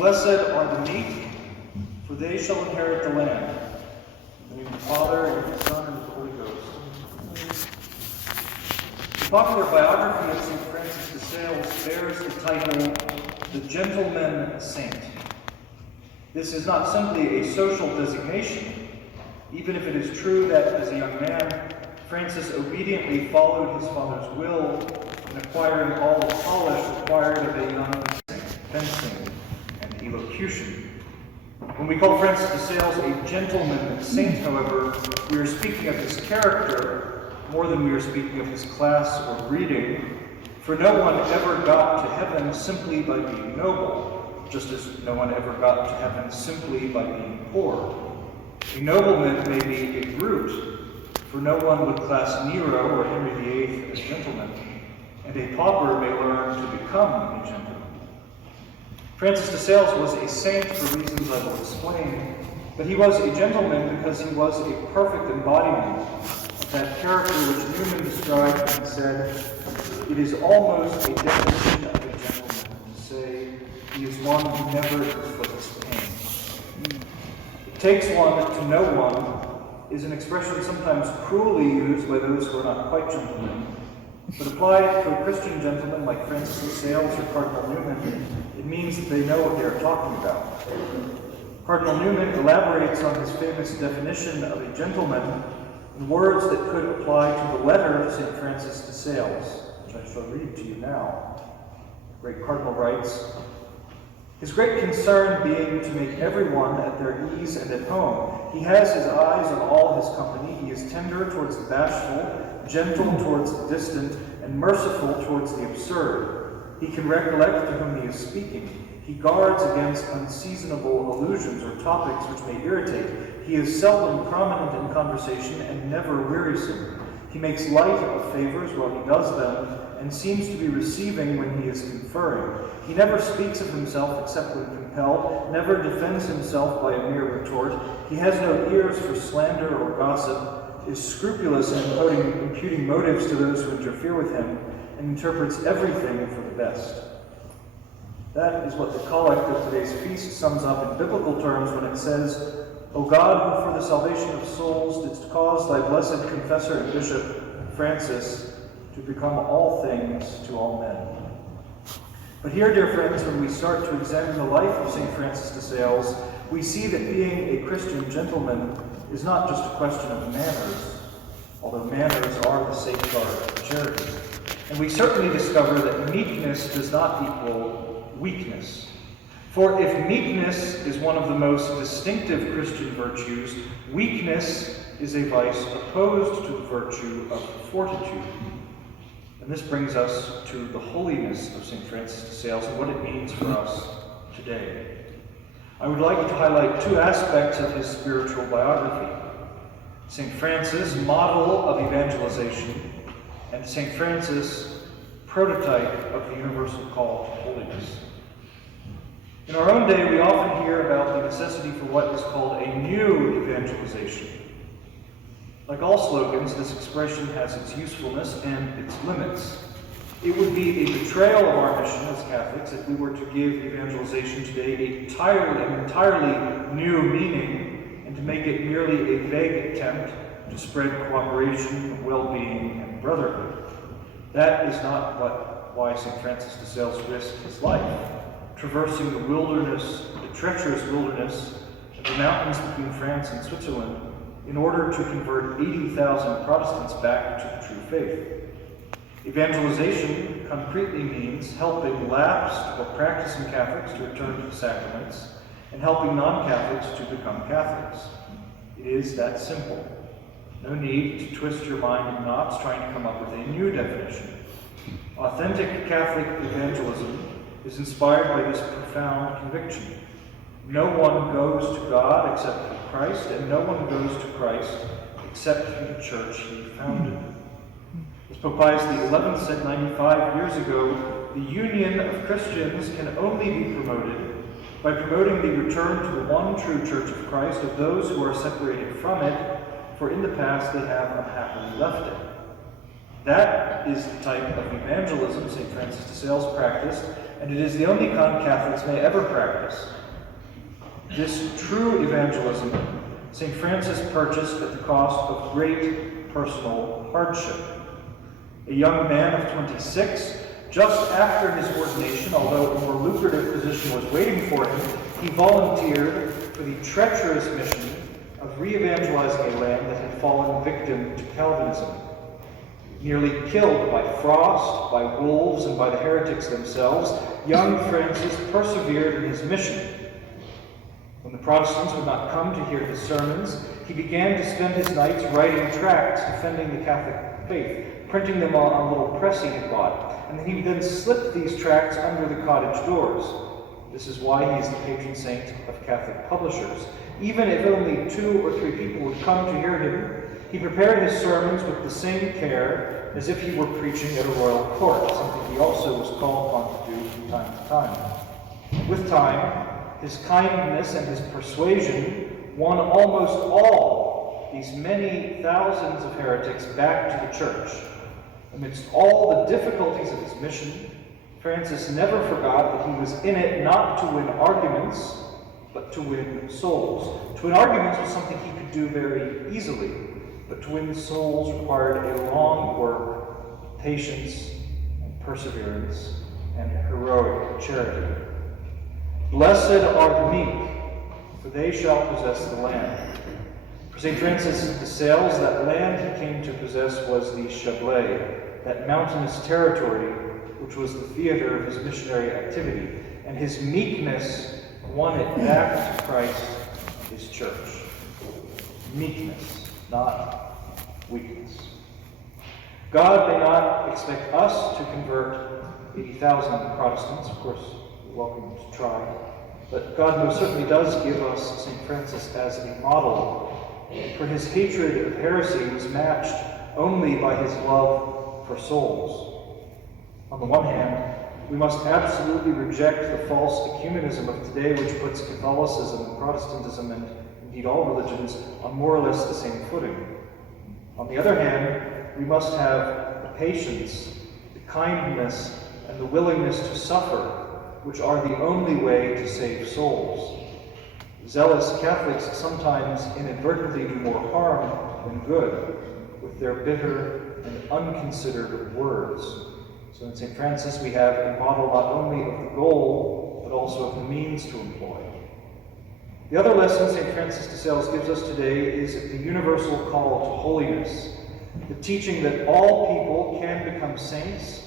Blessed are the meek, for they shall inherit the land. In the name of the Father, and of the Son, and of the Holy Ghost. The popular biography of St. Francis de Sales bears the title, The Gentleman Saint. This is not simply a social designation, even if it is true that as a young man, Francis obediently followed his father's will in acquiring all the polish required of a young fencing and elocution. When we call Francis de Sales a gentleman saint, however, we are speaking of his character more than we are speaking of his class or breeding, for no one ever got to heaven simply by being noble, just as no one ever got to heaven simply by being poor. A nobleman may be a brute, for no one would class Nero or Henry VIII as gentlemen, and a pauper may learn to become a gentleman. Francis de Sales was a saint for reasons I will explain, but he was a gentleman because he was a perfect embodiment of that character which Newman described and said, "It is almost a definition of a gentleman to say he is one who never inflicts pain." It takes one to know one is an expression sometimes cruelly used by those who are not quite gentlemen, but applied to a Christian gentleman like Francis de Sales or Cardinal Newman, it means that they know what they are talking about. Cardinal Newman elaborates on his famous definition of a gentleman in words that could apply to the letter of St. Francis de Sales, which I shall read to you now. The great Cardinal writes, "His great concern being to make everyone at their ease and at home, he has his eyes on all his company. He is tender towards the bashful, gentle towards the distant, and merciful towards the absurd. He can recollect to whom he is speaking. He guards against unseasonable allusions or topics which may irritate. He is seldom prominent in conversation and never wearisome. He makes light of favors while he does them, and seems to be receiving when he is conferring. He never speaks of himself except when compelled, never defends himself by a mere retort. He has no ears for slander or gossip, is scrupulous in imputing motives to those who interfere with him, and interprets everything for the best." That is what the collect of today's feast sums up in biblical terms when it says, "O God, who for the salvation of souls didst cause thy blessed confessor and bishop, Francis, to become all things to all men." But here, dear friends, when we start to examine the life of St. Francis de Sales, we see that being a Christian gentleman is not just a question of manners, although manners are the safeguard of charity. And we certainly discover that meekness does not equal weakness. For if meekness is one of the most distinctive Christian virtues, weakness is a vice opposed to the virtue of fortitude. And this brings us to the holiness of St. Francis de Sales and what it means for us today. I would like to highlight two aspects of his spiritual biography: St. Francis, model of evangelization, and St. Francis, prototype of the universal call to holiness. In our own day, we often hear about the necessity for what is called a new evangelization. Like all slogans, this expression has its usefulness and its limits. It would be a betrayal of our mission as Catholics if we were to give evangelization today an entirely new meaning and to make it merely a vague attempt to spread cooperation, well-being, and brotherhood. That is not why St. Francis de Sales risked his life, traversing the wilderness, the treacherous wilderness of the mountains between France and Switzerland, in order to convert 80,000 Protestants back to the true faith. Evangelization concretely means helping lapsed or practicing Catholics to return to the sacraments and helping non-Catholics to become Catholics. It is that simple. No need to twist your mind in knots trying to come up with a new definition. Authentic Catholic evangelism is inspired by this profound conviction. No one goes to God except through Christ, and no one goes to Christ except through the church he founded. As Pope Pius XI said 95 years ago, the union of Christians can only be promoted by promoting the return to the one true Church of Christ of those who are separated from it, for in the past they have unhappily left it. That is the type of evangelism St. Francis de Sales practiced, and it is the only kind Catholics may ever practice. This true evangelism, St. Francis purchased at the cost of great personal hardship. A young man of 26, just after his ordination, although a more lucrative position was waiting for him, he volunteered for the treacherous mission of re-evangelizing a land that had fallen victim to Calvinism. Nearly killed by frost, by wolves, and by the heretics themselves, young Francis persevered in his mission. When the Protestants would not come to hear his sermons, he began to spend his nights writing tracts defending the Catholic faith, printing them on a little press he had bought, and then he would then slip these tracts under the cottage doors. This is why he is the patron saint of Catholic publishers. Even if only 2 or 3 people would come to hear him, he prepared his sermons with the same care as if he were preaching at a royal court, something he also was called upon to do from time to time. With time, his kindness and his persuasion won almost all these many thousands of heretics back to the church. Amidst all the difficulties of his mission, Francis never forgot that he was in it not to win arguments, but to win souls. To win arguments was something he could do very easily, but to win souls required a long work, patience, and perseverance, and heroic charity. Blessed are the meek, for they shall possess the land. For St. Francis de Sales, that land he came to possess was the Chablais, that mountainous territory which was the theater of his missionary activity, and his meekness won it back to Christ, his church. Meekness, not weakness. God may not expect us to convert 80,000 Protestants. Of course, we're welcome to try. But God most certainly does give us St. Francis as a model, for his hatred of heresy was matched only by his love for souls. On the one hand, we must absolutely reject the false ecumenism of today, which puts Catholicism and Protestantism, and indeed all religions, on more or less the same footing. On the other hand, we must have the patience, the kindness, and the willingness to suffer, which are the only way to save souls. Zealous Catholics sometimes inadvertently do more harm than good with their bitter and unconsidered words. So in St. Francis we have a model not only of the goal, but also of the means to employ. The other lesson St. Francis de Sales gives us today is the universal call to holiness, the teaching that all people can become saints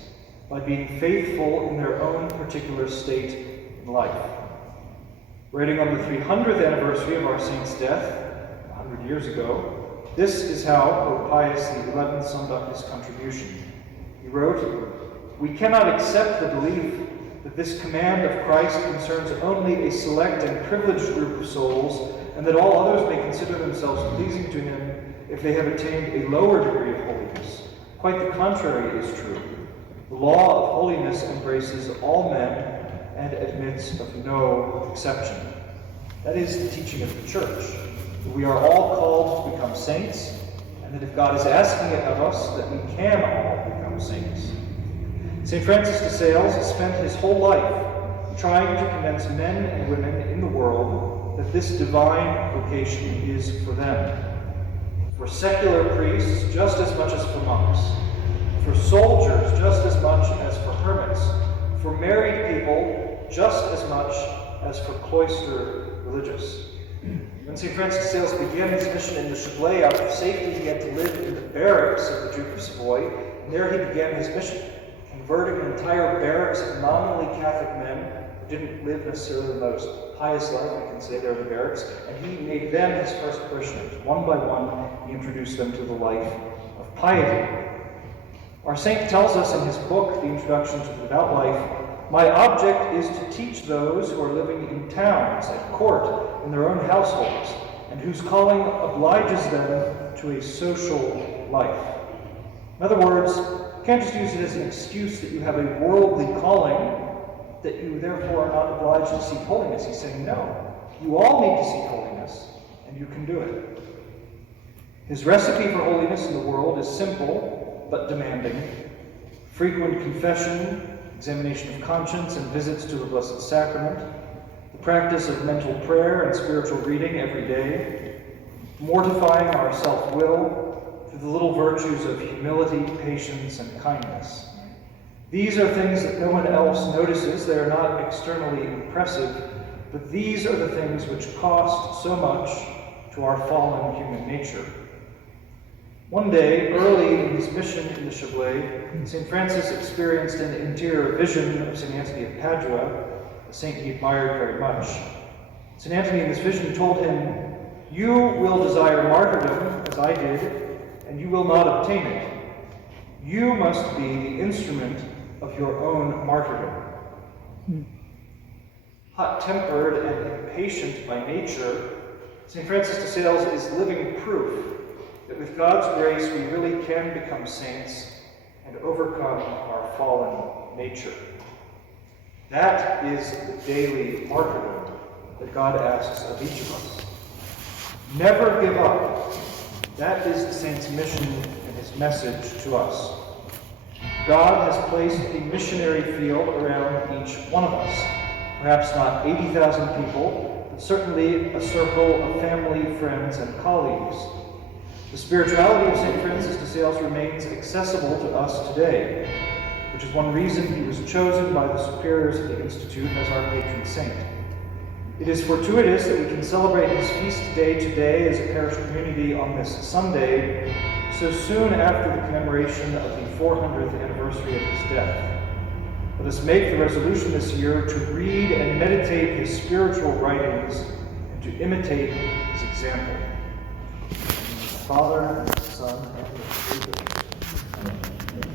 by being faithful in their own particular state in life. Writing on the 300th anniversary of our saint's death, 100 years ago, this is how Pope Pius XI summed up his contribution. He wrote, "We cannot accept the belief that this command of Christ concerns only a select and privileged group of souls, and that all others may consider themselves pleasing to him if they have attained a lower degree of holiness. Quite the contrary is true. The law of holiness embraces all men and admits of no exception." That is the teaching of the Church, that we are all called to become saints, and that if God is asking it of us, that we can all become saints. St. Francis de Sales spent his whole life trying to convince men and women in the world that this divine vocation is for them. For secular priests, just as much as for monks. For soldiers, just as much as for hermits. For married people, just as much as for cloistered religious. When St. Francis de Sales began his mission in the Chablais, out of safety he had to live in the barracks of the Duke of Savoy, and there he began his mission, converting an entire barracks of nominally Catholic men who didn't live necessarily the most pious life, we can say they're the barracks, and he made them his first parishioners. One by one, he introduced them to the life of piety. Our saint tells us in his book, The Introduction to the Devout Life, "My object is to teach those who are living in towns, at court, in their own households, and whose calling obliges them to a social life." In other words, you can't just use it as an excuse that you have a worldly calling, that you therefore are not obliged to seek holiness. He's saying, no, you all need to seek holiness, and you can do it. His recipe for holiness in the world is simple, but demanding. Frequent confession, examination of conscience and visits to the Blessed Sacrament, the practice of mental prayer and spiritual reading every day, mortifying our self-will through the little virtues of humility, patience, and kindness. These are things that no one else notices. They are not externally impressive, but these are the things which cost so much to our fallen human nature. One day, early in his mission in the Chablais, St. Francis experienced an interior vision of St. Anthony of Padua, a saint he admired very much. St. Anthony in this vision told him, "You will desire martyrdom, as I did, and you will not obtain it. You must be the instrument of your own martyrdom." Hot-tempered and impatient by nature, St. Francis de Sales is living proof that with God's grace we really can become saints and overcome our fallen nature. That is the daily martyrdom that God asks of each of us. Never give up. That is the saint's mission and his message to us. God has placed a missionary field around each one of us. Perhaps not 80,000 people, but certainly a circle of family, friends, and colleagues. The spirituality of St. Francis de Sales remains accessible to us today, which is one reason he was chosen by the superiors of the Institute as our patron saint. It is fortuitous that we can celebrate his feast day today as a parish community on this Sunday, so soon after the commemoration of the 400th anniversary of his death. Let us make the resolution this year to read and meditate his spiritual writings and to imitate his example. Father, and Son, and